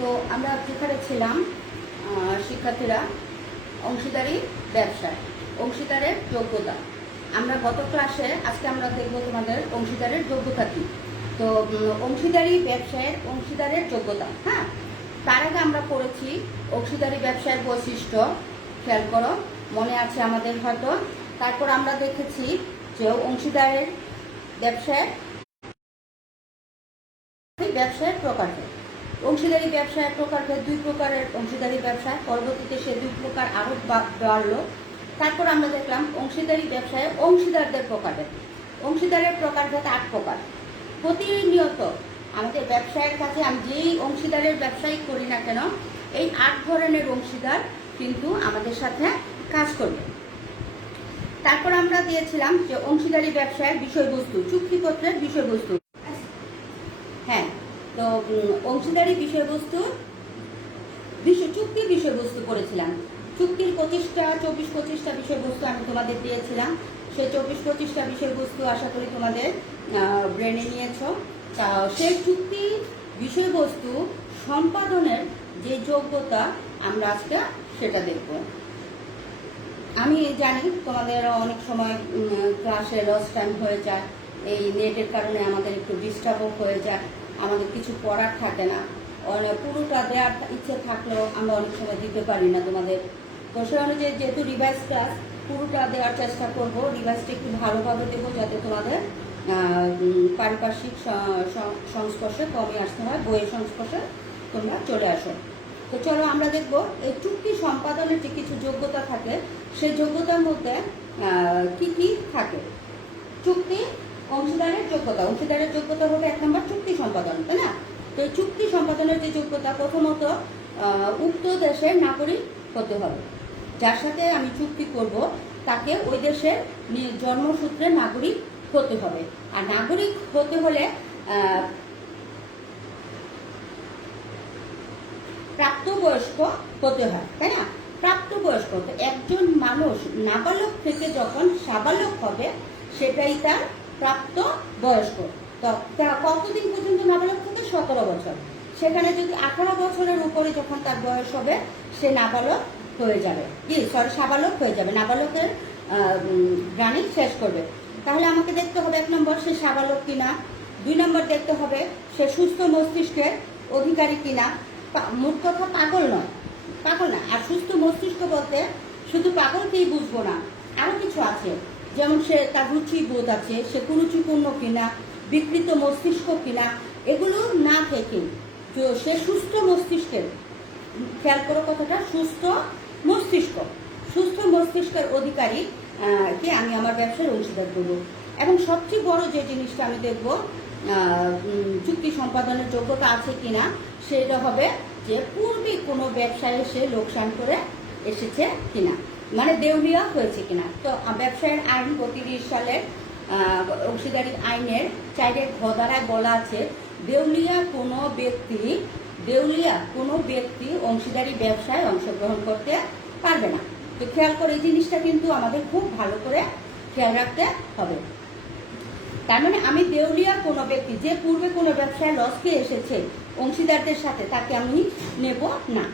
তো আমরা যেখানে ছিলাম শিক্ষার্থীরা অংশীদারি ব্যবসায় অংশীদারের যোগ্যতা। আমরা গত ক্লাসে আজকে আমরা দেখব তোমাদের অংশীদারের যোগ্যতা কী। তো অংশীদারি ব্যবসায়ের অংশীদারের যোগ্যতা, হ্যাঁ, তার আগে আমরা পড়েছি অংশীদারি ব্যবসায়ের বৈশিষ্ট্য, খেয়াল করো, মনে আছে আমাদের হয়তো। তারপর আমরা দেখেছি যে অংশীদারের ব্যবসায়ের প্রকারভেদ। অংশীদারি ব্যবসায়ের প্রকারভেদ, দুই প্রকারের অংশীদারি ব্যবসা, পরবর্তীতে সে দুই প্রকার আরও বাড়লো। তারপর আমরা দেখলাম অংশীদারি ব্যবসায় অংশীদারদের প্রকারভেদ। অংশীদারের প্রকারভেদ 8 প্রকার। প্রতিনিয়ত আমাদের ব্যবসায়ের কাছে আমি যেই অংশীদারের ব্যবসায়ী করি না কেন, এই 8 ধরনের অংশীদার কিন্তু আমাদের সাথে কাজ করবে। তারপর আমরা দিয়েছিলাম যে অংশীদারি ব্যবসায়ের বিষয়বস্তু, চুক্তিপত্রের বিষয়বস্তু। হ্যাঁ, তো অংশীদারি বিষয়বস্তু, চুক্তির বিষয়বস্তু করেছিলাম। চুক্তির 24-25টা বিষয়বস্তু আমি তোমাদের দিয়েছিলাম। সেই 24-25টা বিষয়বস্তু আশা করি তোমাদের ব্রেনে নিয়েছ। সেই চুক্তি বিষয়বস্তু সম্পাদনের যে যোগ্যতা আমরা আজকে সেটা দেখব। আমি জানি তোমাদের অনেক সময় ক্লাসে লস টাইম হয়ে যায়, এই নেটের কারণে আমাদের একটু ডিস্টার্বও হয়ে যায়, আমাদের কিছু পড়ার থাকে না, পুরোটা দেওয়ার ইচ্ছে থাকলেও আমরা অনেক সময় দিতে পারি না তোমাদের। তো সে অনুযায়ী যেহেতু রিভাইজ ক্লাস পুরোটা দেওয়ার চেষ্টা করব, রিভাইজটা একটু ভালোভাবে দেবো যাতে তোমাদের পারিপার্শ্বিক সংস্পর্শে কমে আসতে হয়, বইয়ের সংস্পর্শে তোমরা চলে আসো। তো চলো আমরা দেখব এই চুক্তি সম্পাদনের যে কিছু যোগ্যতা থাকে, সেই যোগ্যতার মধ্যে কি কি থাকে। চুক্তি অংশীদারের যোগ্যতা, অংশীদারের যোগ্যতা হবে 1 নম্বর চুক্তি সম্পাদন, তাই না? তো এই চুক্তি সম্পাদনের যে যোগ্যতা, প্রথমত উক্ত দেশের নাগরিক হতে হবে। যার সাথে আমি চুক্তি করব তাকে ওই দেশের জন্মসূত্রে নাগরিক হতে হবে। আর নাগরিক হতে হলে প্রাপ্তবয়স্ক হতে হয়, তাই না? প্রাপ্তবয়স্ক, একজন মানুষ নাবালক থেকে যখন সাবালক হবে সেটাই তার প্রাপ্ত বয়স্ক। তো কতদিন পর্যন্ত নাবালক থেকে? 17 বছর। সেখানে যদি 18 বছরের উপরে যখন তার বয়স হবে সে নাবালক হয়ে যাবে, সাবালক হয়ে যাবে, নাবালকের রানিং শেষ করবে। তাহলে আমাকে দেখতে হবে 1 নম্বর সে সাবালক কিনা, 2 নম্বর দেখতে হবে সে সুস্থ মস্তিষ্কের অধিকারী কিনা, মোট কথা পাগল নয়, পাগল না। আর সুস্থ মস্তিষ্ক বলতে শুধু পাগলকেই বুঝবো না, আরও কিছু আছে, যেমন সে তার রুচি বোধ আছে, সে কুরুচিপূর্ণ কিনা, বিকৃত মস্তিষ্ক কিনা, এগুলো না থেকে সে সুস্থ মস্তিষ্কের, খেয়াল করো কথাটা, সুস্থ মস্তিষ্কের অধিকারী কে আমি আমার ব্যবসার অংশীদার করবো। এবং সবচেয়ে বড় যে জিনিসটা আমি দেখব চুক্তি সম্পাদনের যোগ্যতা আছে কিনা, সেটা হবে যে পূর্বে কোনো ব্যবসায় এসে লোকসান করে এসেছে কিনা, মানে দেউলিয়া হয়েছে কিনা। তো ব্যবসায়ের আইন 32 সালের অংশীদারি আইনের 4 ঘ ধারায় বলা আছে দেউলিয়া কোনো ব্যক্তি অংশীদারি ব্যবসায় অংশগ্রহণ করতে পারবে না। তো খেয়াল করে এই জিনিসটা কিন্তু আমাদের খুব ভালো করে খেয়াল রাখতে হবে। তার মানে আমি দেউলিয়া কোনো ব্যক্তি যে পূর্বে কোনো ব্যবসায় লস খেয়ে এসেছে অংশীদারদের সাথে, তাকে আমি নেব না।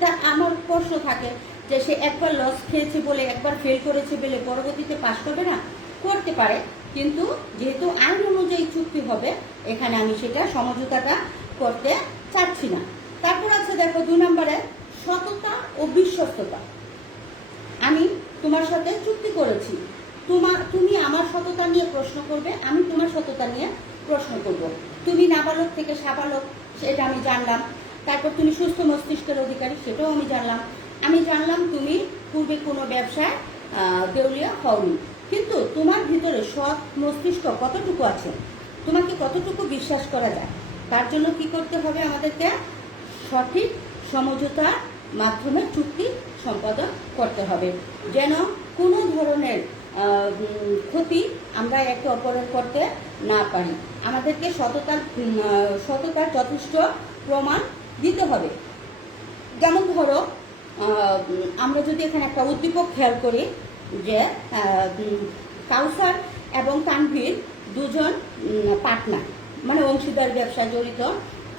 তা আমার প্রশ্ন থাকে যে সে একবার লস খেয়েছে বলে, একবার ফেল করেছে বলে পরবর্তীতে পাস করবে না? করতে পারে, কিন্তু যেহেতু আইন অনুযায়ী চুক্তি হবে, এখানে আমি সেটা সমঝোতাটা করতে চাচ্ছি না। তারপর আছে দেখো 2 নম্বরে সততা ও বিশ্বস্ততা। আমি তোমার সাথে চুক্তি করেছি, তুমি আমার সততা নিয়ে প্রশ্ন করবে, আমি তোমার সততা নিয়ে প্রশ্ন করব। তুমি নাবালক থেকে সাবালক সেটা আমি জানলাম, তারপর তুমি সুস্থ মস্তিষ্কের অধিকারী সেটাও আমি জানলাম তুমি পূর্বে কোনো ব্যবসায় দেউলিয়া হওনি, কিন্তু তোমার ভিতরে সৎ মস্তিষ্ক কতটুকু আছে, তোমাকে কতটুকু বিশ্বাস করা যায়, তার জন্য কি করতে হবে? আমাদেরকে সঠিক সমঝোতার মাধ্যমে চুক্তি সম্পাদন করতে হবে, যেন কোনো ধরনের ক্ষতি আমরা একে অপরের করতে না পারি। আমাদেরকে সততার যথেষ্ট প্রমাণ দিতে হবে। যেমন ধরো আমরা যদি এখানে একটা উদ্দীপক খেয়াল করি যে কাউসার এবং তানভীর দুজন পার্টনার, মানে অংশীদার ব্যবসায় জড়িত।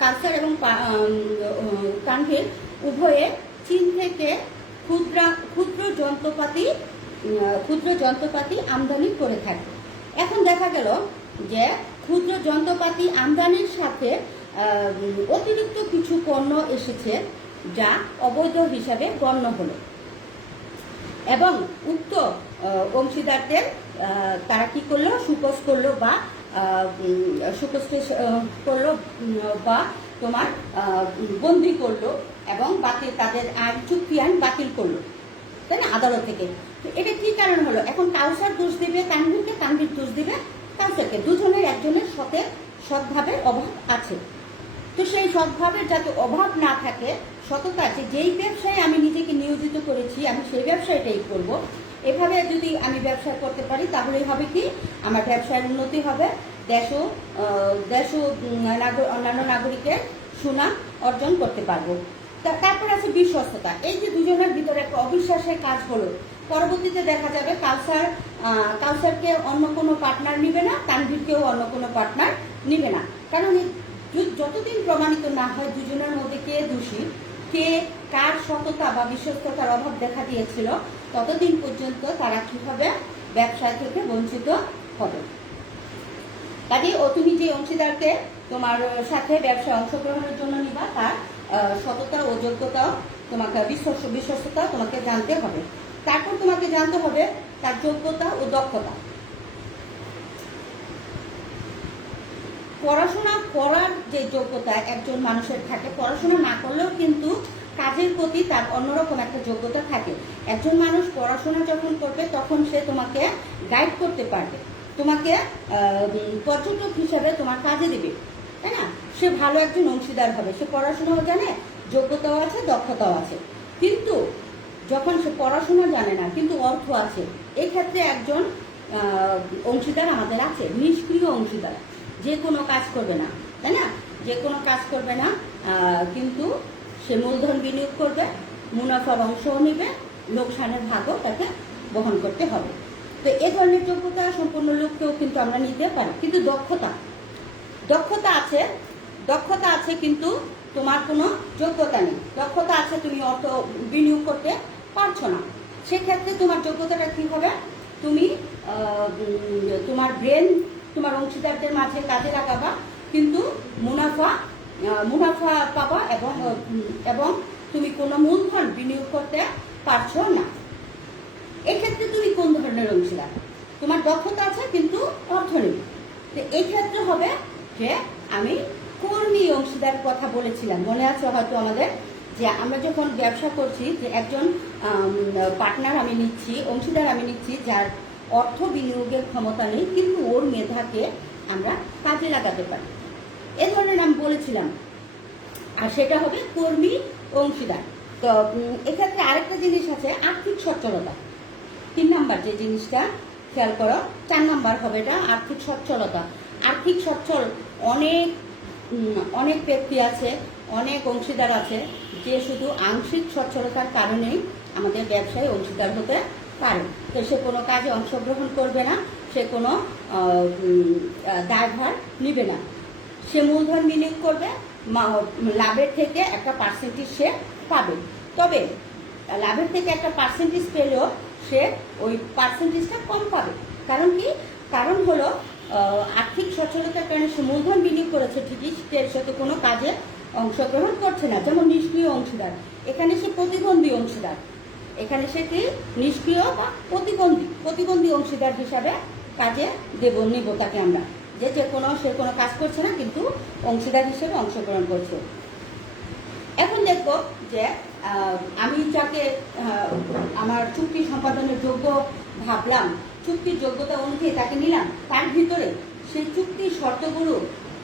কালচার এবং তানভীর উভয়ে চীন থেকে ক্ষুদ্র যন্ত্রপাতি আমদানি করে থাকে। এখন দেখা গেল যে ক্ষুদ্র যন্ত্রপাতি আমদানির সাথে অতিরিক্ত কিছু পণ্য এসেছে যা অবৈধ হিসাবে গণ্য হলো, এবং উক্ত অংশীদারদের তারা কি করলো, সুপোজ করলো বা তোমার বন্দি করলো এবং তাদের চুক্তি আইন বাতিল করলো, তাই না, আদালত থেকে। এটা কি কারণ হলো? এখন কাউসার দোষ দিবে তানভীরকে, তানভীর দোষ দিবে কাউসারকে। দুজনের একজনের সৎভাবের অভাব আছে। তো সেই সৎভাবের যাতে অভাব না থাকে, সততা আছে, যেই ব্যবসায় আমি নিজেকে নিয়োজিত করেছি আমি সেই ব্যবসায়টাই করব। এভাবে যদি আমি ব্যবসা করতে পারি তাহলেই হবে কি, আমার ব্যবসার উন্নতি হবে, দেশ ও অন্যান্য নাগরিকের সুনাম অর্জন করতে পারবো। তারপর আছে বিশ্বস্ততা। এই যে দুজনের ভিতরে একটা অবিশ্বাসের কাজ হলো, পরবর্তীতে দেখা যাবে কাউসারকে অন্য কোনো পার্টনার নিবে না, তানভীরকেও অন্য কোনো পার্টনার নিবে না। কারণ যতদিন প্রমাণিত না হয় দুজনের মধ্যে কে দোষী, কে কার সততা বা বিশ্বস্ততার অভাব দেখা দিয়েছিল, ততদিন পর্যন্ত তারা কি হবে, ব্যবসা থেকে বঞ্চিত হবে। কাজে তুমি যে অংশীদারকে তোমার সাথে ব্যবসায় অংশগ্রহণের জন্য নিবা, তার সততা ও যোগ্যতা তোমাকে, বিশ্বস্ততা তোমাকে জানতে হবে। তারপর তোমাকে জানতে হবে তার যোগ্যতা ও দক্ষতা। পড়াশোনা করার যে যোগ্যতা একজন মানুষের থাকে, পড়াশোনা না করলেও কিন্তু কাজের প্রতি তার অন্যরকম একটা যোগ্যতা থাকে। একজন মানুষ পড়াশোনা যখন করবে তখন সে তোমাকে গাইড করতে পারবে, তোমাকে পর্যটক হিসাবে তোমার কাজে দেবে, তাই না? সে ভালো একজন অংশীদার হবে, সে পড়াশোনাও জানে, যোগ্যতাও আছে, দক্ষতাও আছে। কিন্তু যখন সে পড়াশোনা জানে না কিন্তু অর্থ আছে, এক্ষেত্রে একজন অংশীদার আমাদের আছে, নিষ্ক্রিয় অংশীদার, যে কোনো কাজ করবে না, তাই না, যে কোনো কাজ করবে না, কিন্তু সে মূলধন বিনিয়োগ করবে, মুনাফার অংশও নেবে, লোকসানের ভাগও তাকে বহন করতে হবে। তো এ ধরনের যোগ্যতা সম্পন্ন লোককেও কিন্তু আমরা নিতে পারি। কিন্তু দক্ষতা আছে কিন্তু তোমার কোনো যোগ্যতা নেই, দক্ষতা আছে তুমি অর্থ বিনিয়োগ করতে পারছো না, সেক্ষেত্রে তোমার যোগ্যতাটা কি হবে, তুমি তোমার ব্রেন তোমার অংশীদারদের মাঝে কাজে লাগাবা, কিন্তু মুনাফা পাবা এবং তুমি কোনো মূলধন বিনিয়োগ করতে পারছো না। এক্ষেত্রে তুমি কোন ধরনের অংশীদার? তোমার দক্ষতা আছে কিন্তু অর্থ নেই। তো এই ক্ষেত্রে হবে যে আমি কর্মী অংশীদার কথা বলেছিলাম, মনে আছে হয়তো আমাদের, যে আমরা যখন ব্যবসা করছি যে একজন পার্টনার আমি নিচ্ছি, অংশীদার আমি নিচ্ছি যার অর্থ বিনিয়োগের ক্ষমতা নেই কিন্তু ওর মেধাকে আমরা কাজে লাগাতে পারি, এ ধরনের আমি বলেছিলাম। আর সেটা হবে কর্মী অংশীদার। তো এক্ষেত্রে আরেকটা জিনিস আছে, আর্থিক সচ্ছলতা। 3 নাম্বার যে জিনিসটা খেয়াল করো, 4 নাম্বার হবে এটা আর্থিক সচ্ছলতা। আর্থিক সচ্ছল অনেক ব্যক্তি আছে, অনেক অংশীদার আছে যে শুধু আংশিক সচ্ছলতার কারণেই আমাদের ব্যবসায় অংশীদার হতে পারে। তো সে কোনো কাজে অংশগ্রহণ করবে না, সে কোনো দায়ভার নিবে না, সে মূলধন বিনিয়োগ করবে, লাভের থেকে একটা পার্সেন্টেজ সে পাবে। তবে লাভের থেকে একটা পার্সেন্টেজ পেলেও সে ওই পার্সেন্টেজটা কম পাবে। কারণ কি? কারণ হলো আর্থিক সচ্ছলতার কারণে সে মূলধন বিনিয়োগ করেছে ঠিকই, সে সাথে কোনো কাজে অংশগ্রহণ করছে না। যেমন নিষ্ক্রিয় অংশীদার, এখানে সে প্রতিবন্ধী অংশীদার, এখানে সে কি নিষ্ক্রিয় বা প্রতিবন্ধী অংশীদার হিসাবে কাজে নেব তাকে আমরা, সে কোনো কাজ করছে না কিন্তু অংশীদার হিসেবে অংশগ্রহণ করছে। এখন দেখবো যে আমি যাকে আমার চুক্তি সম্পাদনের যোগ্য ভাবলাম, চুক্তির যোগ্যতা অনুযায়ী তাকে নিলাম, তার ভিতরে সেই চুক্তির শর্তগুলো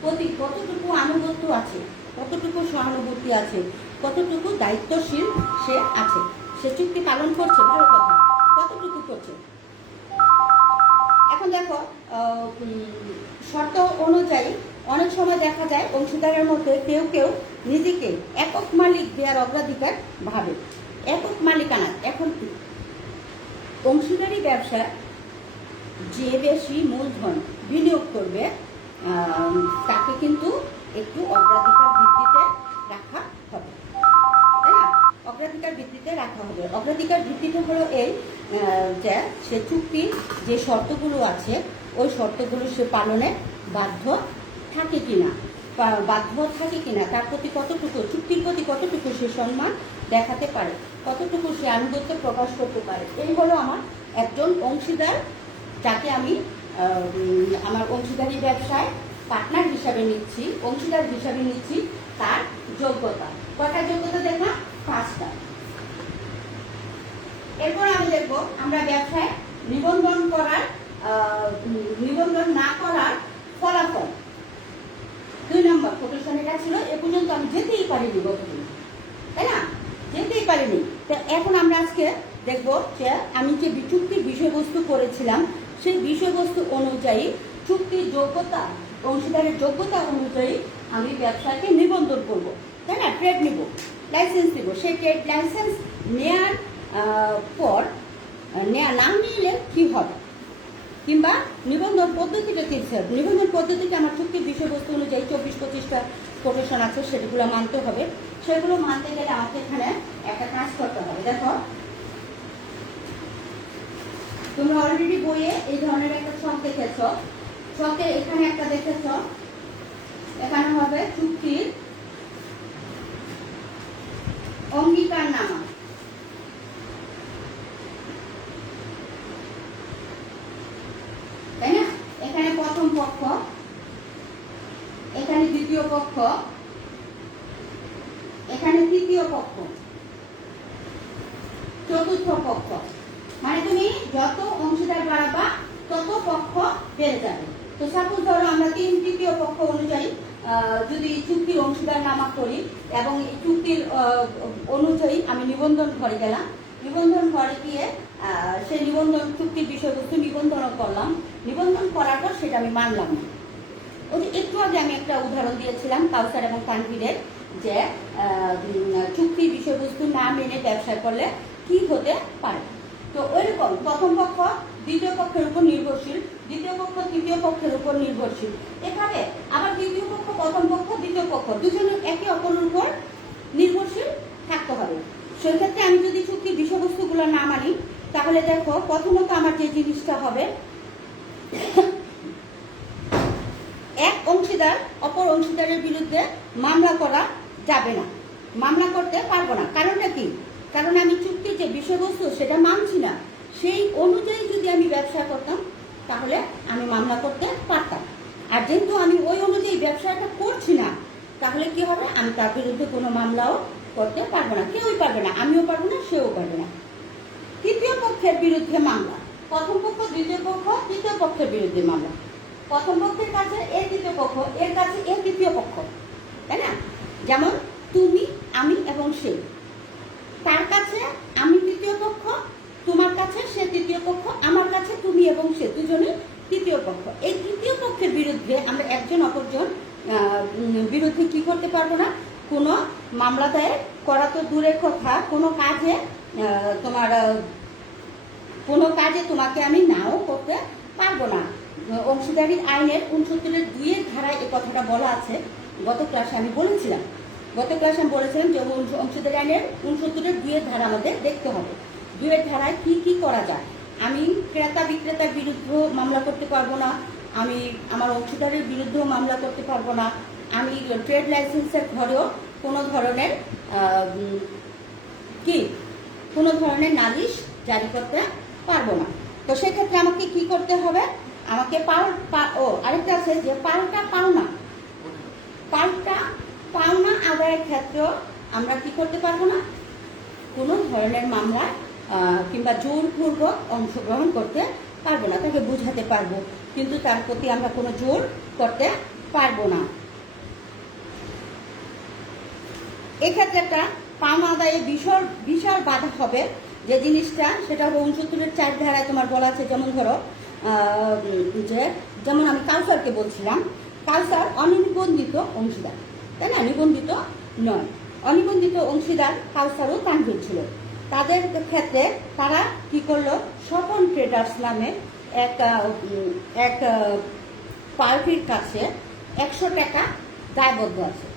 প্রতি কতটুকু আনুগত্য আছে, কতটুকু সহানুভূতি আছে, কতটুকু দায়িত্বশীল সে আছে, সে চুক্তি পালন করছে, ভালো কথা, কতটুকু করছে। এখন দেখো শর্ত অনুযায়ী অনেক সময় দেখা যায় অংশীদারের মধ্যে কেউ নিজেকে একক মালিক দেওয়ার অগ্রাধিকার ভাবে, একক মালিকানা। এখন অংশীদারি ব্যবসা যে বেশি মূলধন বিনিয়োগ করবে তাকে কিন্তু একটু অগ্রাধিকার দিতে অগ্রাধিকার ভিত্তিটা হলো এই যে সে চুক্তির যে শর্তগুলো আছে ওই শর্তগুলো সে পালনে বাধ্য থাকে কিনা, বাধ্য থাকে কিনা, তার প্রতি কতটুকু, চুক্তির প্রতি কতটুকু সে সম্মান দেখাতে পারে, কতটুকু সে আনুগত্য প্রকাশ করতে পারে। এই হলো আমার একজন অংশীদার, যাকে আমি আমার অংশীদারি ব্যবসায় পার্টনার হিসাবে নিচ্ছি, অংশীদার হিসাবে নিচ্ছি, তার যোগ্যতা। কয়টা যোগ্যতা দেখলাম? 5টা। এরপর আমি দেখবো আমরা ব্যবসায় নিবন্ধন করার, নিবন্ধন না করার ফলাফল। 2 নম্বর কোটেশন এটা ছিল, এ পর্যন্ত আমি যেতেই পারিনি গতদিন, তাই না? যেতেই পারিনি। তো এখন আমরা আজকে দেখবো যে আমি যে চুক্তির বিষয়বস্তু করেছিলাম সেই বিষয়বস্তু অনুযায়ী চুক্তির যোগ্যতা, অংশীদারের যোগ্যতা অনুযায়ী আমি ব্যবসাকে নিবন্ধন করব, তাই না? ট্রেড নিব, লাইসেন্স নিব। সেই ট্রেড লাইসেন্স নেওয়ার পর না নিলে কি হবে, কিংবা নিবন্ধন পদ্ধতিটা কি হবে? নিবন্ধন পদ্ধতিতে আমার চুক্তির বিষয়বস্তু অনুযায়ী 24-25টা কোটেশন আছে, সেগুলো মানতে হবে। সেগুলো মানতে গেলে আমাকে এখানে একটা কাজ করতে হবে। দেখো, তোমরা অলরেডি বইয়ে এই ধরনের একটা ছক দেখেছ, ছকে এখানে একটা দেখেছ, এখানে হবে চুক্তির অঙ্গীকারনামা, তাই না? এখানে প্রথম পক্ষ, এখানে দ্বিতীয় পক্ষ, এখানে তৃতীয় পক্ষ, চতুর্থ পক্ষ। মানে তুমি যত অংশীদার বাড়াবা তত পক্ষ বেড়ে যাবে। তো সাপোজ ধরো আমরা তৃতীয় পক্ষ অনুযায়ী যদি চুক্তির অংশীদার নামা করি এবং এই চুক্তির অনুযায়ী আমি নিবন্ধন ঘরে গেলাম, নিবন্ধন ঘরে গিয়ে সেই নিবন্ধন চুক্তির বিষয়বস্তু নিবন্ধন করলাম, নিবন্ধন করার পর সেটা আমি মানলাম না। ওই একটু আগে আমি একটা উদাহরণ দিয়েছিলাম কাউসার এবং তানভীরের, যে চুক্তির বিষয়বস্তু না মেনে ব্যবসা করলে কি হতে পারে। তো ওইরকম প্রথম পক্ষ দ্বিতীয় পক্ষের উপর নির্ভরশীল, দ্বিতীয় পক্ষ তৃতীয় পক্ষের উপর নির্ভরশীল, এখানে আবার তৃতীয় পক্ষ প্রথম পক্ষ দ্বিতীয় পক্ষ দুজনের একে অপরের উপর নির্ভরশীল থাকতে হবে। সেক্ষেত্রে আমি যদি চুক্তির বিষয়বস্তুগুলো না মানি, তাহলে দেখো প্রথমত আমার যে জিনিসটা হবে, এক অংশীদার অপর অংশীদারের বিরুদ্ধে মামলা করা যাবে না, মামলা করতে পারবো না। কারণটা কি? কারণ আমি চুক্তির যে বিষয়বস্তু সেটা মানছি না, সেই অনুযায়ী যদি আমি ব্যবসা করতাম তাহলে আমি মামলা করতে পারতাম। আর যেহেতু আমি ওই অনুযায়ী ব্যবসাটা করছি না, তাহলে কি হবে? আমি তার বিরুদ্ধে কোনো মামলাও করতে পারবো না, কেউই পারবে না, আমিও পারবো না, সেও পারবে না। তৃতীয় পক্ষের বিরুদ্ধে মামলা, প্রথম পক্ষ দ্বিতীয় পক্ষ তৃতীয় পক্ষের বিরুদ্ধে মামলা, প্রথম পক্ষের কাছে এর তৃতীয় পক্ষ, এর কাছে এর তৃতীয় পক্ষ, তাই না? যেমন তুমি, আমি এবং সে, তার কাছে আমি তৃতীয় পক্ষ, তোমার কাছে সে তৃতীয় পক্ষ, আমার কাছে তুমি এবং সে, দুজনই তৃতীয় পক্ষ। এই তৃতীয় পক্ষের বিরুদ্ধে আমরা একজন অপরজন বিরুদ্ধে কি করতে পারবো না, কোনো মামলা দায়ের করা তো দূরের কথা, কোনো কাজে তোমাকে আমি নাও করতে পারবো না। অংশীদারি আইনের 69(2) ধারায় এই কথাটা বলা আছে। গত ক্লাসে আমি বলেছিলাম যে অংশীদারি আইনের 69(2) ধারা আমাদের দেখতে হবে। 2 ধারায় কি কি করা যায়। আমি ক্রেতা বিক্রেতার বিরুদ্ধে মামলা করতে পারবো না, আমি আমার অংশীদারের বিরুদ্ধেও মামলা করতে পারবো না, আমি ট্রেড লাইসেন্সের ঘরেও কোনো ধরনের নালিশ জারি করতে পারবো না। তো সেক্ষেত্রে আমাকে কি করতে হবে? আমাকে আরেকটা আছে যে পাল্টা পাওনা আদায়ের ক্ষেত্রেও আমরা কি করতে পারবো না, কোনো ধরনের মামলা কিংবা জোরপূর্বক অংশগ্রহণ করতে পারবো না। তাকে বোঝাতে পারবো, কিন্তু তার প্রতি আমরা কোনো জোর করতে পারবো না। এক্ষেত্রে একটা পাওনা আদায়ে বিশাল বাধা হবে যে জিনিসটা, সেটা হলো 69(4) ধারায় তোমার বলা আছে। যেমন ধরো যেমন আমি কাউসারকে বলছিলাম, কাউসার অনিবন্ধিত অংশীদার, তাই না? নিবন্ধিত নয়, অনিবন্ধিত অংশীদার কাউসারও তানভীর ছিল। তাদের ক্ষেত্রে তারা কি করলো, স্বপন ট্রেডার্স নামে এক পার্টির কাছে 100 টাকা দায়বদ্ধ আছে,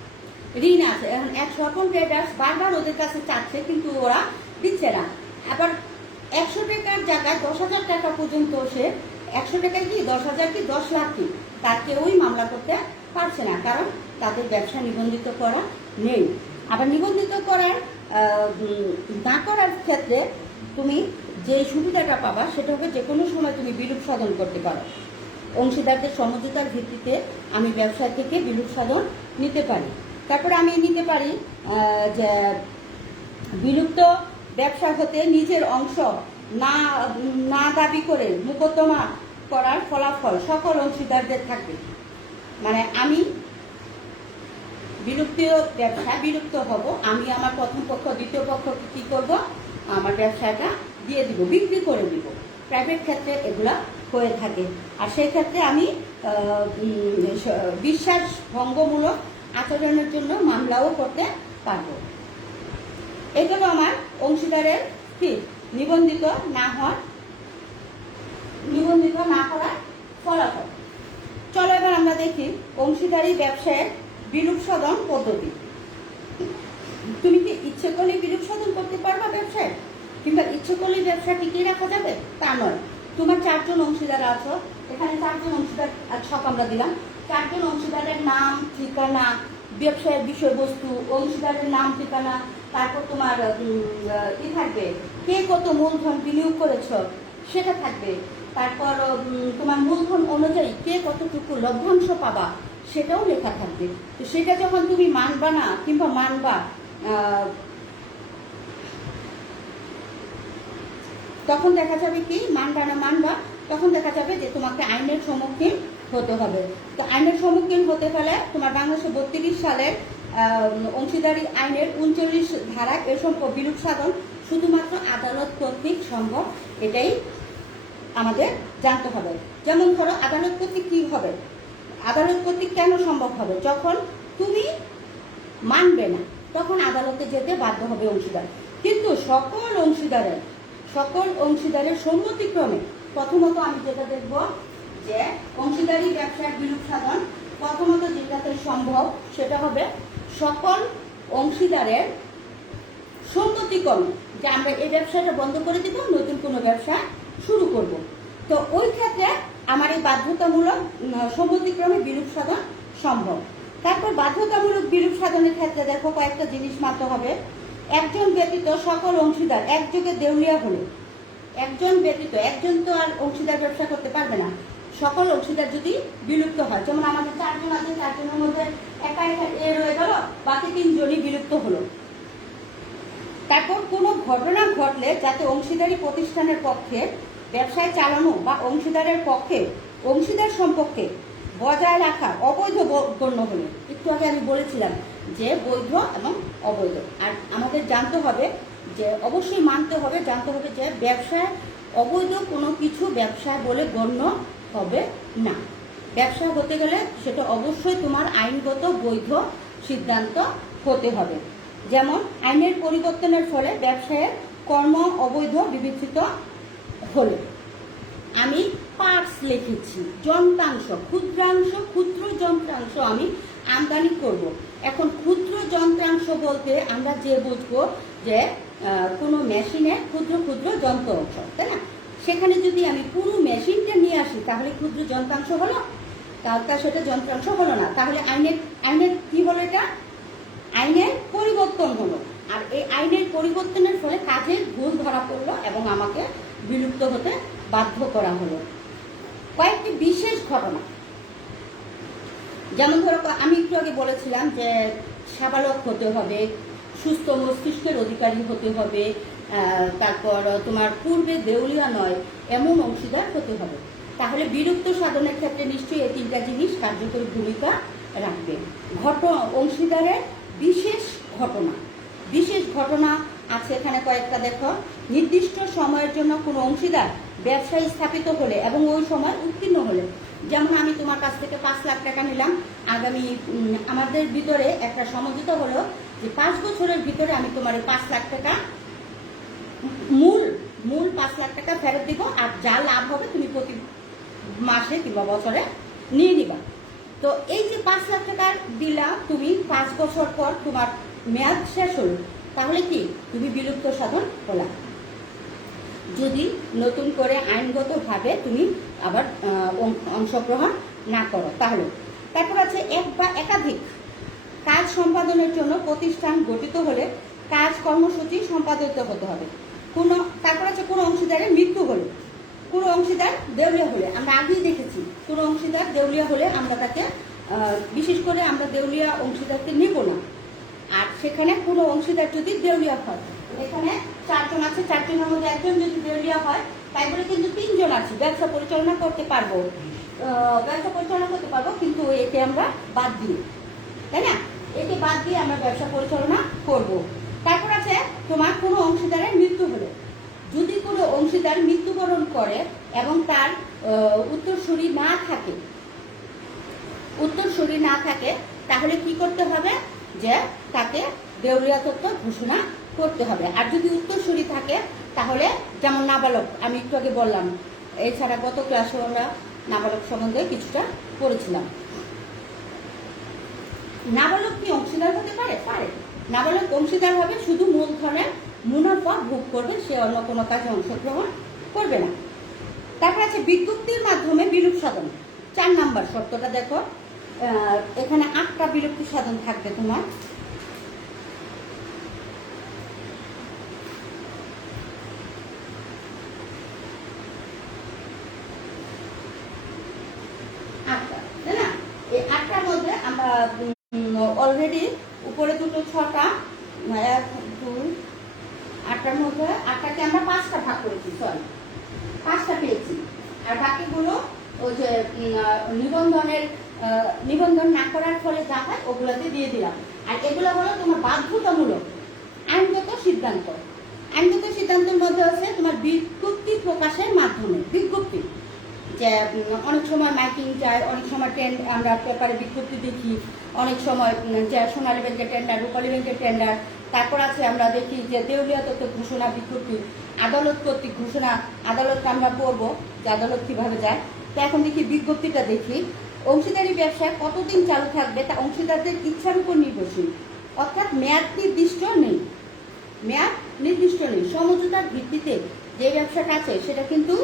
ঋণ আছে। এখন স্বপন ট্রেডার্স বারবার ওদের কাছে চাচ্ছে, কিন্তু ওরা দিচ্ছে না। আবার 100 টাকার জায়গায় 10,000 টাকা পর্যন্ত সে 100 টাকায় কি 10,000 কি 10 লাখ কি তার কেউই মামলা করতে পারছে না, কারণ তাদের ব্যবসা নিবন্ধিত করা নেই। আবার নিবন্ধিত করার না করার ক্ষেত্রে তুমি যে সুবিধাটা পাবা সেটা হবে যে কোনো সময় তুমি বিলুপ সাধন করতে পারো। অংশীদারদের সমঝোতার ভিত্তিতে আমি ব্যবসা থেকে বিলুপ সাধন নিতে পারি। তারপরে আমি নিতে পারি যে বিলুপ্ত ব্যবসা হতে নিজের অংশ না না দাবি করে মোকদ্দমা করার ফলাফল সকল অংশীদারদের থাকবে। মানে আমি বিলুপ্ত হব, আমি আমার প্রথম পক্ষ দ্বিতীয় পক্ষকে কি করব, আমার ব্যবসাটা দিয়ে দিব, বিক্রি করে দিব। প্রাইভেট ক্ষেত্রে এগুলা হয়ে থাকে। আর সেই ক্ষেত্রে আমি বিশ্বাস ভঙ্গমূলক আচরণের জন্য মামলাও করতে পারবো। এগুলো আমার অংশীদারের কি নিবন্ধিত না করার ফলাফল। চলো এবার আমরা দেখি অংশীদারি ব্যবসায়ের বিলুপ সাধন পদ্ধতি। তুমি কি ইচ্ছে করলে বিলুপ সাধন করতে পারবা ব্যবসায়, কিংবা ইচ্ছে করলে ব্যবসা টিকিয়ে রাখা যাবে তা নয়। তোমার 4 জন অংশীদার আছো, এখানে 4 জন অংশীদার ছক আমরা দিলাম। 4 জন অংশীদারের নাম, ঠিকানা, ব্যবসায়ের বিষয়বস্তু, অংশীদারের নাম, ঠিকানা, তারপর তোমার কি থাকবে, কে কত মূলধন বিনিয়োগ করেছ সেটা থাকবে। তারপর তোমার মূলধন অনুযায়ী কে কতটুকু লভ্যাংশ পাবা সেটাও লেখা থাকবে। তো সেটা যখন তুমি মানবা না কিংবা মানবা, তখন দেখা যাবে কি মানবা, তখন দেখা যাবে যে তোমাকে আইনের সম্মুখীন হতে হবে। তো আইনের সম্মুখীন হতে গেলে তোমার বাংলাদেশে 32 সালের অংশীদারি আইনের 39 ধারায় এ সম্পর্ক বিলুপ সাধন শুধুমাত্র আদালত কর্তৃক সম্ভব, এটাই আমাদের জানতে হবে। যেমন ধরো আদালত কর্তৃক কি হবে, আদালত কর্তৃক কেন সম্ভব হবে, যখন তুমি মানবে না তখন আদালতে যেতে বাধ্য হবে অংশীদার। কিন্তু সকল অংশীদারের সম্মতিক্রমে প্রথমত আমি যেটা দেখব যে অংশীদারি ব্যবসার বিলুপ সাধন প্রথমত যেটাতে সম্ভব সেটা হবে সকল অংশীদারের সম্মতিক্রমে যে আমরা এই ব্যবসাটা বন্ধ করে দিব, নতুন কোনো ব্যবসা শুরু করব। তো ওই ক্ষেত্রে আমার এই বাধ্যতামূলক সম্মতিক্রমে বিলুপ সাধন সম্ভব। তারপর বাধ্যতামূলক বিলুপ সাধনের ক্ষেত্রে দেখো কয়েকটা জিনিস মানতে হবে। একজন ব্যতীত সকল অংশীদার একযোগে দেউলিয়া হলে, একজন ব্যতীত, একজন তো আর অংশীদার ব্যবসা করতে পারবে না, সকল অংশীদার যদি বিলুপ্ত হয়, যেমন আমাদের 4 জন আছে, 4 জনের মধ্যে একা এ রয়ে গেল, বাকি 3 জনই বিলুপ্ত হলো। তারপর কোনো ঘটনা ঘটলে যাতে অংশীদারি প্রতিষ্ঠানের পক্ষে ব্যবসায় চালানো বা অংশীদারের পক্ষে অংশীদার সম্পর্কে বজায় রাখা অবৈধ গণ্য হলে, একটু আগে আমি বলেছিলাম যে বৈধ এবং অবৈধ। আর আমাদের জানতে হবে যে অবশ্যই জানতে হবে যে ব্যবসায় অবৈধ কোনো কিছু ব্যবসা বলে গণ্য হবে না। ব্যবসা হতে গেলে সেটা অবশ্যই তোমার আইনগত বৈধ সিদ্ধান্ত হতে হবে। যেমন আইনের পরিবর্তনের ফলে ব্যবসায়ের কর্ম অবৈধ বিবেচিত হলে, আমি পার্টস লিখেছি, যন্ত্রাংশ, ক্ষুদ্র যন্ত্রাংশ আমি আমদানি করব। এখন ক্ষুদ্র যন্ত্রাংশ বলতে আমরা যে বুঝবো যে কোনো মেশিনের ক্ষুদ্র যন্ত্র অংশ, তাই না? সেখানে যদি আমি পুরো মেশিনটা নিয়ে আসি তাহলে ক্ষুদ্র যন্ত্রাংশ হলো, তার সেটা যন্ত্রাংশ হলো না। তাহলে আইনের কি হলো, এটা আইনের পরিবর্তন হলো। আর এই আইনের পরিবর্তনের ফলে কাজের ভুল ধরা পড়লো এবং আমাকে বিলুপ্ত হতে বাধ্য করা হলো। কয়েকটি বিশেষ ঘটনা, যেমন ধরো আমি একটু আগে বলেছিলাম যে সাবালক হতে হবে, সুস্থ মস্তিষ্কের অধিকারী হতে হবে, তারপর তোমার পূর্বে দেউলিয়া নয় এমন অংশীদার হতে হবে। তাহলে বিলুপ্ত সাধনের ক্ষেত্রে নিশ্চয়ই এই 3টা জিনিস কার্যকরী ভূমিকা রাখবে। অংশীদারের বিশেষ ঘটনা আছে এখানে কয়েকটা দেখো। নির্দিষ্ট সময়ের জন্য কোনো অংশীদার ব্যবসায় স্থাপিত হলে এবং ওই সময় উত্তীর্ণ হলে, যেমন আমি তোমার কাছ থেকে 5 লাখ টাকা নিলাম, আগামী আমাদের ভিতরে একটা সমঝোতা হলো যে 5 বছরের ভিতরে আমি তোমার 5 লাখ টাকা মূল 5 লাখ টাকা ফেরত দিব, আর যা লাভ হবে তুমি প্রতি মাসে কিংবা বছরে নিয়ে নিবা। তো এই যে 5 লাখ টাকা দিলা তুমি, 5 বছর পর তোমার মেয়াদ শেষ হলো, তাহলে কি তুমি বিলুপ্ত সাধন হলা। যদি নতুন করে আইনগতভাবে তুমি আবার অংশগ্রহণ না করো তাহলে। তারপর আছে এক বা একাধিক কাজ সম্পাদনের জন্য প্রতিষ্ঠান গঠিত হলে কাজ কর্মসূচি সম্পাদিত হতে হবে। তারপর আছে কোনো অংশীদারের মৃত্যু হলে, কোনো অংশীদার দেউলিয়া হলে, আমরা আগেই দেখেছি কোনো অংশীদার দেউলিয়া হলে আমরা তাকে বিশেষ করে আমরা দেউলিয়া অংশীদারকে নিব না। আর সেখানে কোনো অংশীদার যদি দেউলিয়া হয়, এখানে 4 জন আছে, 4 জনের মধ্যে একজন যদি দেউলিয়া হয়, তাই বলে কিন্তু 3 জন আছে ব্যবসা পরিচালনা করতে পারবো, কিন্তু একে আমরা বাদ দিই, তাই না? একে বাদ দিয়ে আমরা ব্যবসা পরিচালনা করব। তারপর আছে তোমার কোনো অংশীদারের মৃত্যু হলে, যদি কোনো অংশীদার মৃত্যুবরণ করে এবং তার উত্তরসূরি না থাকে তাহলে কি করতে হবে, যে তাকে দেউলিয়াত্ব ঘোষণা করতে হবে। আর যদি উত্তরসূরি থাকে তাহলে যেমন নাবালক, আমি একটু আগে বললাম, এছাড়া গত ক্লাসে আমরা নাবালক সম্বন্ধে কিছুটা পড়েছিলাম। নাবালক কি অংশীদার হতে পারে? পারে। নাবালক অংশীদার হবে শুধু মূলধনের মুনাফা ভোগ করবে, সে অন্য কোনো কাজে অংশগ্রহণ করবে না। তারপর আছে বিজ্ঞপ্তির মাধ্যমে বিলুপ সাধন। 4 নাম্বার শর্তটা দেখো, এখানে 8টা বিলুপ্তি সাধন থাকবে তোমার। এই 8টার মধ্যে আমরা অলরেডি উপরে দুটো 6টা, 1 2 8টার মধ্যে 8টাকে আমরা 5টা ভাগ করেছি, 5টা পেয়েছি। আর বাকিগুলো ওই যে নিবন্ধন না করার ফলে যা হয় ওগুলোতে দিয়ে দিলাম। আর এগুলো হলো তোমার বাধ্যতামূলক আইনগত সিদ্ধান্ত। আইনগত সিদ্ধান্তের মধ্যে আছে তোমার বিজ্ঞপ্তি প্রকাশের মাধ্যমে, বিজ্ঞপ্তি যে অনেক সময় মাইকিং যায়, অনেক সময় আমরা পেপারে বিজ্ঞপ্তি দেখি, অনেক সময় যে সোনালী ব্যাংকের টেন্ডার, রূপালী ব্যাংকের টেন্ডার। তারপর আছে আমরা দেখি যে দেউলিয়া তথ্য ঘোষণা বিজ্ঞপ্তি, আদালত কর্তৃক ঘোষণা, আদালতটা আমরা পড়বো যে আদালত কিভাবে যায়। তো এখন দেখি বিজ্ঞপ্তিটা দেখি। অংশীদারি ব্যবসায় কতদিন চালু থাকবে তা অংশীদারদের ইচ্ছার উপর নির্ভরশীল, অর্থাৎ মেয়াদ নির্দিষ্ট নেই, সমঝোতার ভিত্তিতে যে ব্যবসাটা আছে সেটা কিন্তু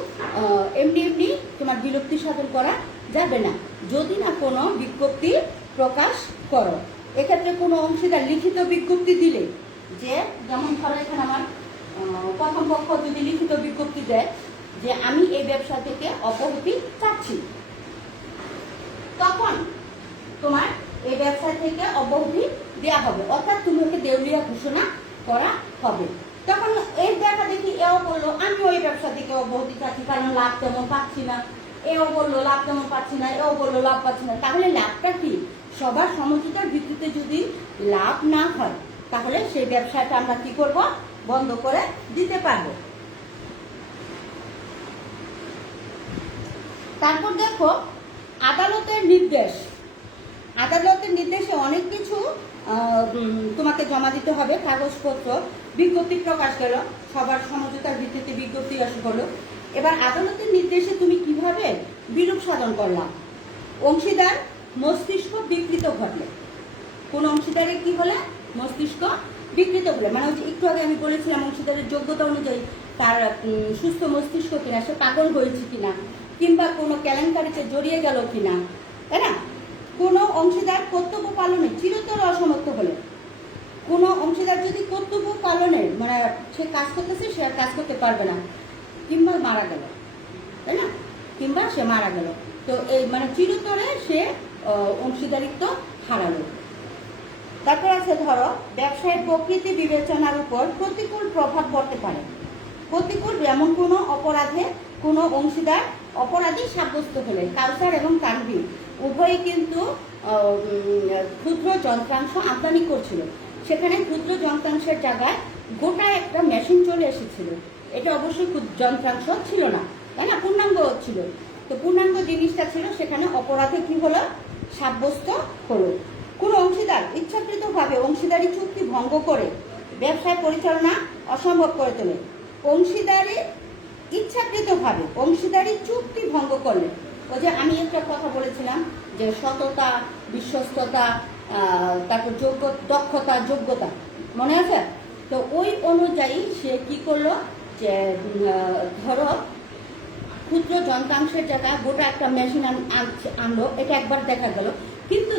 এমনি তোমার বিলুপ্তি সাধন করা যাবে না যদি না কোনো বিজ্ঞপ্তি প্রকাশ করো। এক্ষেত্রে কোনো অংশীদার লিখিত বিজ্ঞপ্তি দিলে, যে যেমন ধরো এখানে আমার প্রথম পক্ষ যদি লিখিত বিজ্ঞপ্তি দেয় যে আমি এই ব্যবসা থেকে অব্যাহতি চাচ্ছি, তখন তোমার এই ব্যবসা থেকে অব্যাহতি দেওয়া হবে, অর্থাৎ তুমি ওকে দেউলিয়া ঘোষণা করা হবে। তখন এই দেখা দেখি এও বললো আমি ওই ব্যবসা থেকে অব্যাহতি চাচ্ছি কারণ লাভ তেমন পাচ্ছি না, এও বললো লাভ তেমন পাচ্ছি না, এও বললো লাভ পাচ্ছি না, তাহলে লাভটা কি? সবার সমঝোতার ভিত্তিতে যদি লাভ না হয় তাহলে সেই ব্যবসাটা আমরা কি করব? বন্ধ করে দিতে পারবো। তারপর দেখো আদালতের নির্দেশে অনেক কিছু তোমাকে জমা দিতে হবে, কাগজপত্র। বিজ্ঞপ্তি প্রকাশ গেল, সবার সমঝোতার ভিত্তিতে বিজ্ঞপ্তি আসা হলো। এবার আদালতের নির্দেশে তুমি কিভাবে বিলুপ সাধন করলাম? অংশীদার মস্তিষ্ক বিকৃত ঘটলে, কোন অংশীদারের কি হলে? মস্তিষ্ক বিকৃত হলে, মানে একটু আগে আমি বলেছিলাম অংশীদারের যোগ্যতা অনুযায়ী তার সুস্থ মস্তিষ্ক কিনা, সে পাগল হয়েছে কিনা, কিংবা কোনো কেলেঙ্কারিতে জড়িয়ে গেল কিনা, তাই না? কোনো অংশীদার কর্তব্য পালনে চিরতর অসমর্থ হলে, কোনো অংশীদার যদি কর্তব্য পালনে মানে সে কাজ করতেছে, সে আর কাজ করতে পারবে না, কিংবা মারা গেল, তাই না? কিংবা সে মারা গেল, তো এই মানে চিরতরে সে অংশীদারিত্ব হারালো। তারপর আছে ধরো ব্যবসায়ের প্রকৃতি বিবেচনার উপর প্রতিকূল প্রভাব পড়তে পারে। প্রতিকূল এমন কোনো অপরাধে কোনো অংশীদার অপরাধী সাব্যস্ত হলে, কাউসার এবং তানভীর উভয়ে কিন্তু ক্ষুদ্র যন্ত্রাংশ আমদানি করছিল, সেখানে ক্ষুদ্র যন্ত্রাংশের জায়গায় গোটা একটা মেশিন চলে এসেছিল। এটা অবশ্যই যন্ত্রাংশ ছিল না, তাই না? পূর্ণাঙ্গ ছিল, তো পূর্ণাঙ্গ জিনিসটা ছিল, সেখানে অপরাধে কি হলো? সাব্যস্ত হলো। কোনো অংশীদার ইচ্ছাকৃতভাবে অংশীদারি চুক্তি ভঙ্গ করে ব্যবসায় পরিচালনা অসম্ভব করে তোলে। অংশীদারি ইচ্ছাকৃতভাবে অংশীদারি চুক্তি ভঙ্গ করলে, ওই যে আমি একটা কথা বলেছিলাম যে সততা, বিশ্বস্ততা, তারপর দক্ষতা, যোগ্যতা, মনে আছে? তো ওই অনুযায়ী সে কি করলো? যে ধরো ক্ষুদ্র যন্ত্রাংশের জায়গায় গোটা একটা মেশিন আনলো, এটা একবার দেখা গেল, কিন্তু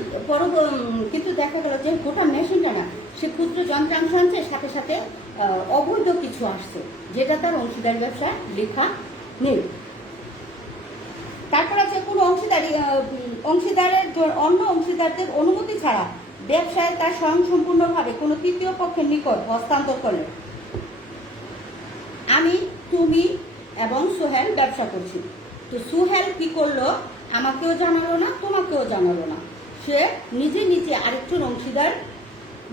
কিন্তু দেখা গেল যে গোটা মেশিনটা না, সে ক্ষুদ্র যন্ত্রাংশ আনছে, সাথে সাথে অবৈধ কিছু আসছে, যেটা তার অংশীদারি ব্যবসায় লেখা নেই। তারপর আছে কোনো অংশীদারের অন্য অংশীদারদের অনুমতি ছাড়া ব্যবসায় তার স্বয়ংসম্পূর্ণভাবে কোনো তৃতীয় পক্ষের নিকট হস্তান্তর করলে। আমি, তুমি এবং সোহেল ব্যবসা করছি, তো সোহেল কি করলো, আমাকেও জানালো না, তোমাকেও জানালো না, সে নিজে নিজে আরেকজন অংশীদার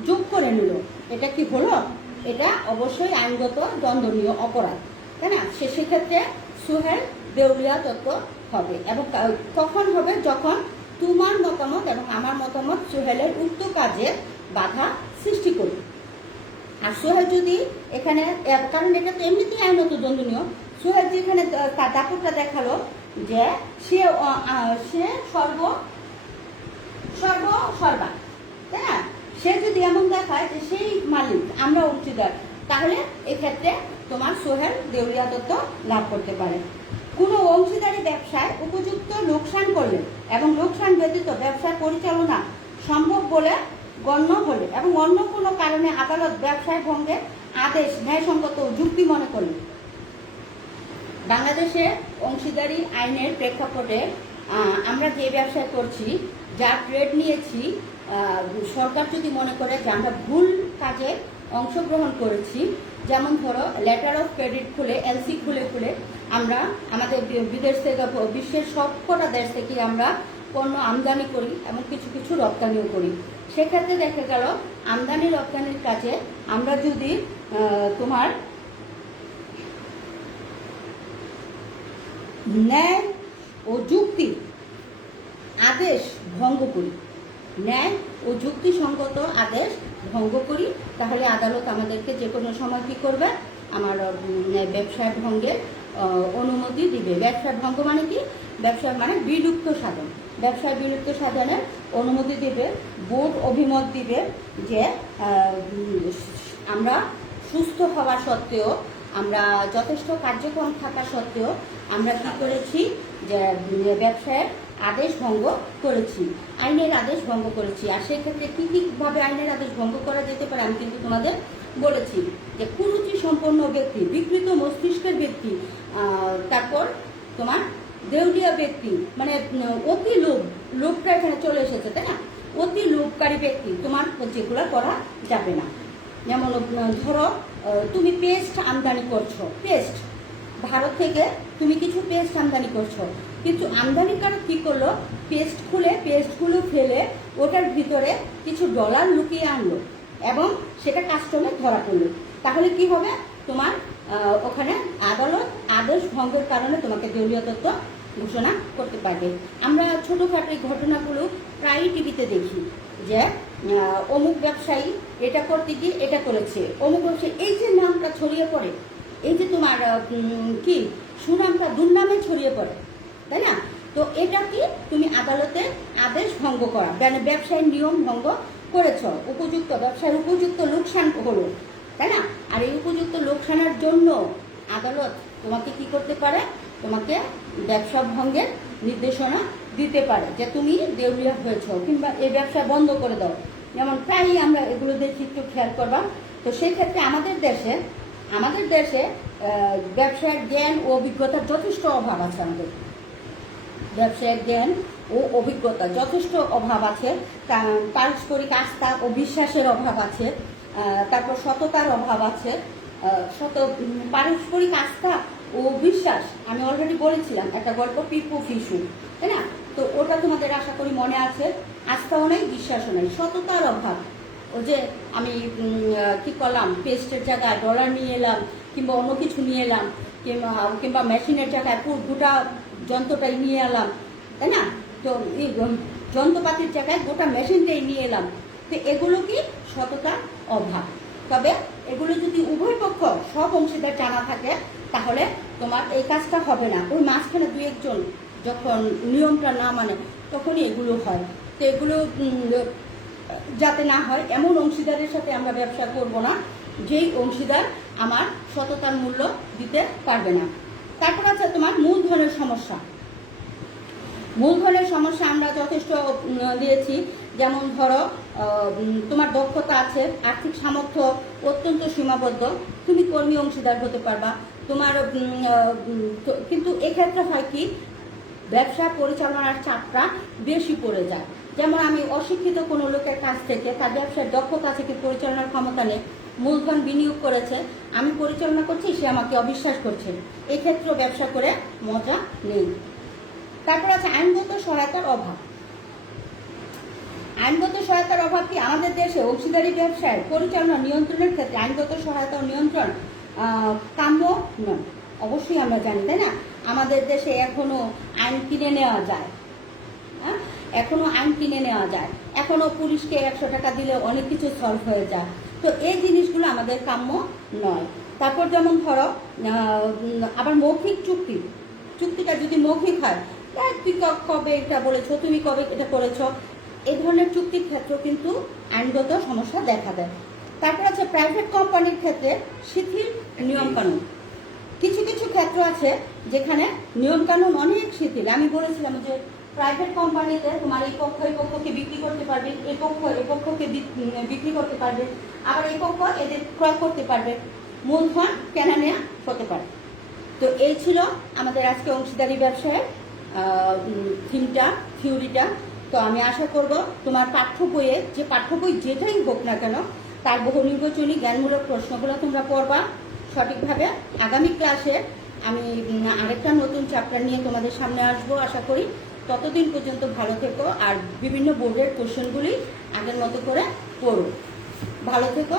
যোগ করে নিল। এটা কি হলো? এটা অবশ্যই আইনগত দণ্ডনীয় অপরাধ, তাই না? সেক্ষেত্রে সোহেল দেউলিয়া তত্ত্ব হবে। এবং কখন হবে? যখন তোমার মতামত এবং আমার মতামত সোহেলের উক্ত কাজে বাধা সৃষ্টি করবে। আর সোহেল যদি এখানে, কারণ এটা তো এমনিতেই আইনত দণ্ডনীয়, সোহেল যেখানে তার দাপটটা দেখালো যে সে সর্বা, তাই না? সে যদি এমন দেখায় যে সেই মালিক, আমরা অংশীদার, তাহলে এক্ষেত্রে তোমার সোহেল দেউলিয়া তত্ত্ব লাভ করতে পারে। কোনো অংশীদারি ব্যবসায় উপযুক্ত লোকসান করলে এবং লোকসান ব্যতীত ব্যবসার পরিচালনা সম্ভব বলে গণ্য হলে এবং অন্য কোনো কারণে আদালত ব্যবসায় ভঙ্গের আদেশ ন্যায়সঙ্গত যুক্তি মনে করলে। বাংলাদেশে অংশীদারি আইনের প্রেক্ষাপটে আমরা যে ব্যবসা করছি, যা ট্রেড নিয়েছি, সরকার যদি মনে করে যে আমরা ভুল কাজে অংশগ্রহণ করেছি, যেমন ধরো লেটার অফ ক্রেডিট খুলে, এলসি খুলে আমরা আমাদের বিদেশ থেকে, বিশ্বের সবকটা দেশ থেকে আমরা পণ্য আমদানি করি এবং কিছু কিছু রপ্তানিও করি। সেক্ষেত্রে দেখা গেল আমদানি রপ্তানির কাজে আমরা যদি তোমার ন্যায় ও যুক্তি আদেশ ভঙ্গ করি, ন্যায় ও যুক্তিসঙ্গত আদেশ ভঙ্গ করি, তাহলে আদালত আমাদেরকে যে কোনো সময় কী করবে, আমার ব্যবসায় ভঙ্গের অনুমতি দিবে। ব্যবসায় ভঙ্গ মানে কি? ব্যবসায় মানে বিলুপ্ত সাধন, ব্যবসায় বিলুপ্ত সাধনের অনুমতি দিবে। বোর্ড অভিমত দিবে যে আমরা সুস্থ হওয়া সত্ত্বেও, আমরা যথেষ্ট কার্যক্রম থাকা সত্ত্বেও আমরা কী করেছি, যে ব্যবসায়ের আদেশ ভঙ্গ করেছি, আইনের আদেশ ভঙ্গ করেছি। আর সেক্ষেত্রে কী কীভাবে আইনের আদেশ ভঙ্গ করা যেতে পারে আমি কিন্তু তোমাদের বলেছি, যে কুরুচি সম্পন্ন ব্যক্তি, বিকৃত মস্তিষ্কের ব্যক্তি, তারপর তোমার দেউলিয়া ব্যক্তি, মানে অতি লোভটা এখানে চলে এসেছে, তাই না? অতি লোভকারী ব্যক্তি তোমার যেগুলো করা যাবে না। যেমন ধরো তুমি পেস্ট আমদানি করছো, পেস্ট ভারত থেকে তুমি কিছু পেস্ট আমদানি করছো, কিন্তু আমদানিকারক কী করলো, পেস্ট খুলে পেস্টগুলো ফেলে ওটার ভিতরে কিছু ডলার লুকিয়ে আনলো এবং সেটা কাস্টমে ধরা পড়লো, তাহলে কি হবে? তোমার ওখানে আদালত আদেশ ভঙ্গের কারণে তোমাকে দেউলিয়া তত্ত্ব ঘোষণা করতে পারবে। আমরা ছোটোখাটো এই ঘটনাগুলো প্রায়ই টিভিতে দেখি, যে অমুক ব্যবসায়ী এটা করতে গিয়ে এটা করেছে, অমুক ব্যবসায়ী, এই যে নামটা ছড়িয়ে পড়ে, এই যে তোমার কি সুনামটা দুর্নামে ছড়িয়ে পড়ে, তাই না? তো এটা কি তুমি আদালতে আদেশ ভঙ্গ করা, মানে ব্যবসায়ীর নিয়ম ভঙ্গ করেছ, উপযুক্ত ব্যবসায়ের উপযুক্ত লোকসান হলো, তাই না? আর এই উপযুক্ত লোকসানের জন্য আদালত তোমাকে কি করতে পারে, তোমাকে ব্যবসা ভঙ্গের নির্দেশনা দিতে পারে, যে তুমি দেউলিয়া হয়েছ, কিংবা এই ব্যবসা বন্ধ করে দাও। যেমন প্রায়ই আমরা এগুলো দেখি, একটু খেয়াল করবা। তো সেই ক্ষেত্রে আমাদের দেশে ব্যবসায়ের জ্ঞান ও অভিজ্ঞতার যথেষ্ট অভাব আছে। আমাদের ব্যবসায়ের জ্ঞান ও অভিজ্ঞতা যথেষ্ট অভাব আছে, পারস্পরিক আস্থা ও বিশ্বাসের অভাব আছে, তারপর সততার অভাব আছে। পারস্পরিক আস্থা ও বিশ্বাস আমি অলরেডি বলেছিলাম, একটা গল্প পিপু ফিসু, তাই না? তো ওটা তোমাদের আশা করি মনে আছে। আস্থাও নেই, বিশ্বাসও নেই, সততার অভাব। ও যে আমি কি করলাম, পেস্টের জায়গায় ডলার নিয়ে এলাম, কিংবা অন্য কিছু নিয়ে এলাম, কিংবা মেশিনের জায়গায় গোটা যন্ত্রটাই নিয়ে এলাম, তাই না? তো এই যন্ত্রপাতির জায়গায় গোটা মেশিনটাই নিয়ে এলাম, তো এগুলো কি সততার অভাব। তবে এগুলো যদি উভয় পক্ষ, সব অংশীদার জানা থাকে, তাহলে তোমার এই কাজটা হবে না। ওই মাঝখানে দু একজন যখন নিয়মটা না মানে, তখনই এগুলো হয়। তো এগুলো যাতে না হয় এমন অংশীদারের সাথে আমরা ব্যবসা করব না যেই অংশীদার আমার সততার মূল্য দিতে পারবে না। তারপর আছে তোমার মূলধনের সমস্যা। মূলধনের সমস্যা আমরা যথেষ্ট দিয়েছি, যেমন ধরো তোমার দক্ষতা আছে, আর্থিক সামর্থ্য অত্যন্ত সীমাবদ্ধ, তুমি কর্মী অংশীদার হতে পারবা তোমার, কিন্তু এক্ষেত্রে হয় কি ব্যবসা পরিচালনার চাপটা বেশি পড়ে যায়। যেমন আমি অশিক্ষিত কোনো লোকের কাছ থেকে তার ব্যবসার দক্ষতা থেকে পরিচালনার ক্ষমতা নেই, মূলধন বিনিয়োগ করেছে, আমি পরিচালনা করছি, সে আমাকে অবিশ্বাস করছে, এক্ষেত্রে ব্যবসা করে মজা নেই। তারপর আছে আইনগত সহায়তার অভাব। আইনগত সহায়তার অভাব কি আমাদের দেশে অংশীদারি ব্যবসায় পরিচালনা নিয়ন্ত্রণের ক্ষেত্রে আইনগত সহায়তা ও নিয়ন্ত্রণ কাম্য নয়। অবশ্যই আমরা জানি, তাই না, আমাদের দেশে এখনো আইন কিনে নেওয়া যায়, হ্যাঁ, এখনো আইন কিনে নেওয়া যায়, এখনো পুলিশকে 100 টাকা দিলে অনেক কিছু সলভ হয়ে যায়। তো এই জিনিসগুলো আমাদের কাম্য নয়। তারপর যেমন ধরো আবার মৌখিক চুক্তিটা যদি মৌখিক হয়, তুই কবে এটা বলেছো, তুমি কবে এটা করেছো, এই ধরনের চুক্তির ক্ষেত্রেও কিন্তু আইনগত সমস্যা দেখা দেয়। তারপর আছে প্রাইভেট কোম্পানির ক্ষেত্রে শিথিল নিয়মকানুন। কিছু কিছু ক্ষেত্র আছে যেখানে নিয়মকানুন অনেক শিথিল। আমি বলেছিলাম যে প্রাইভেট কোম্পানিতে তোমার এই পক্ষকে বিক্রি করতে পারবে, এই পক্ষকে বিক্রি করতে পারবে, আবার এই পক্ষ এদের ক্রয় করতে পারবে, মূলধন কেনা নেওয়া হতে পারে। তো এই ছিল আমাদের আজকে অংশীদারি ব্যবসায়ের থিওরিটা। তো আমি আশা করব তোমার পাঠ্য বইয়ে যে পাঠ্য বই যেটাই হোক না কেন তার বহু নির্বাচনী জ্ঞানমূলক প্রশ্নগুলো তোমরা পড়বা সঠিকভাবে। আগামী ক্লাসে আমি আরেকটা নতুন চ্যাপ্টার নিয়ে তোমাদের সামনে আসবো আশা করি। ততদিন পর্যন্ত ভালো থেকো, আর বিভিন্ন বোর্ডের কোশ্চেনগুলি আগের মতো করে পড়ো। ভালো থেকো।